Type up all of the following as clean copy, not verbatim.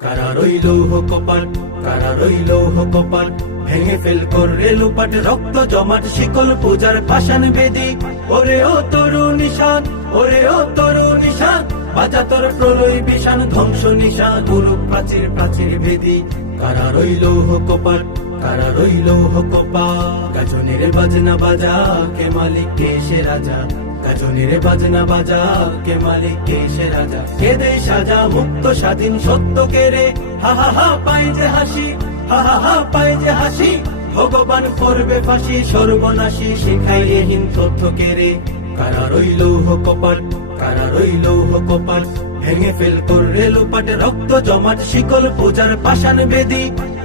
কারা রইল কপাট, কারা রইল কপাট, ভেঙে ফেল করে লুপাট, রক্ত জমাট শিকল পূজার পাষাণ বেদি। ওরে ও তরু নিশান, ওরে ও তরু নিশান, বাজা তোর প্রলয় বিষাণ, ধ্বংস নিশান, গুরু প্রাচীর প্রাচীর ভেদি। কারা রইল কপাট, কারা রইল কপাট, গাজনের বাজনা বাজা, কে মালিক কে সে রাজা। গাজনের বাজনা বাজা, কে মালিক কে সে রাজা। কে দেয় সাজা মুক্ত স্বাধীন সত্য কে রে, হা হা হা পাই যে হাসি, হা হা হা পাই যে হাসি। ভগবান করবে ফাঁসি, সর্বনাশী শিখাই এহীন তথ্য কে রে। কারা রইল কপাট, কারা রইল কপাট, ভেঙে ফেল করে লুপাট, রক্ত জমাট শিকল পূজার পাষাণ বেদি।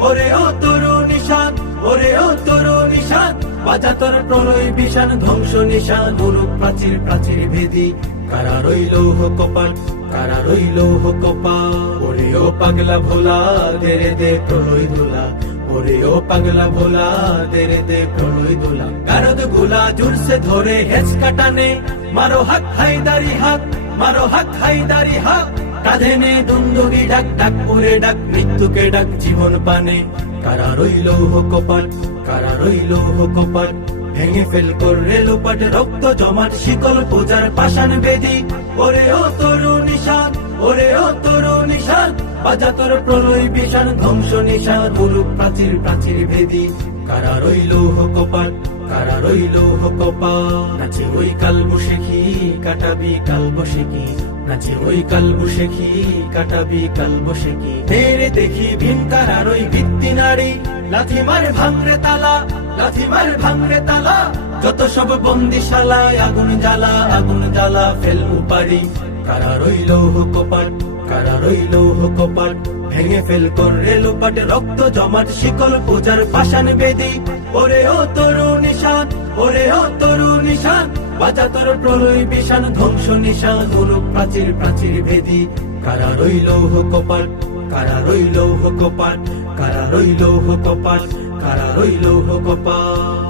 ওরে ও তরু নিশান, ওরে ও তরু নিশান, বাজা তোর প্রলয় বিষাণ, ধ্বংস নিশান, গুরু প্রাচীর প্রাচীর ভেদি। কারা রইল কপাট, কারা রইল কপাট, ওরে ও পাগলা ভোলা, দেরে দে প্রলয় দোলা। ওরে ও পাগলা ভোলা, দেরে দে প্রলয় দোলা। গারদ গুলা জুরসে ধরে হেঁচ কাটানে, মারো হাক হায়দারি হাক, মারো হাক হায়দারি হাক। কাঁধে নে দুন্দুগি ডাক, ডাক করে ডাক, মৃত্যুকে ডাক জীবন পানে। কারা রইল কপাট, কারা রইল কপাট, ভেঙে ফেল করে লুপাট, রক্ত জমাট শিকল পূজার পাষাণ বেদি। ওরে ও তরু নিশান, ওরে ও তরু নিশান, বাজা তোর প্রলয় বিষাণ, ধ্বংস নিশান, গুরু প্রাচীর প্রাচীর ভেদি। কারা রইল কপাট, কারা রইল কপাট, নাচে ওই কাল বসেখি, কাটাবি কাল বসেখি। নাচে ওই কাল বসেখি, কাটাবি কাল বসেখি। তেরে দেখি ভীম কারার ওই ভিত্তি নারী, লাথি মার ভাঙরে তালা, লাথি মার ভাঙরে তালা। যত সব বন্দিশালায় আগুন জ্বালা, আগুন জ্বালা ফেল উপাড়ি। কারা রইল কপাট, কারা রইল কপাট, ভেঙে ফেল করে লুপাট, রক্ত জমাট শিকল পূজার পাষাণ বেদি। ওরে ও তরু নিশান, ওরে ও তরু নিশান, বাজা তোর প্রলয় বিষাণ, ধ্বংস নিশান, গুরু প্রাচীর প্রাচীর ভেদি। কারা রইল কপাট, কারা রইল কপাট, কারা রইল কপাট, কারা রইল কপাট।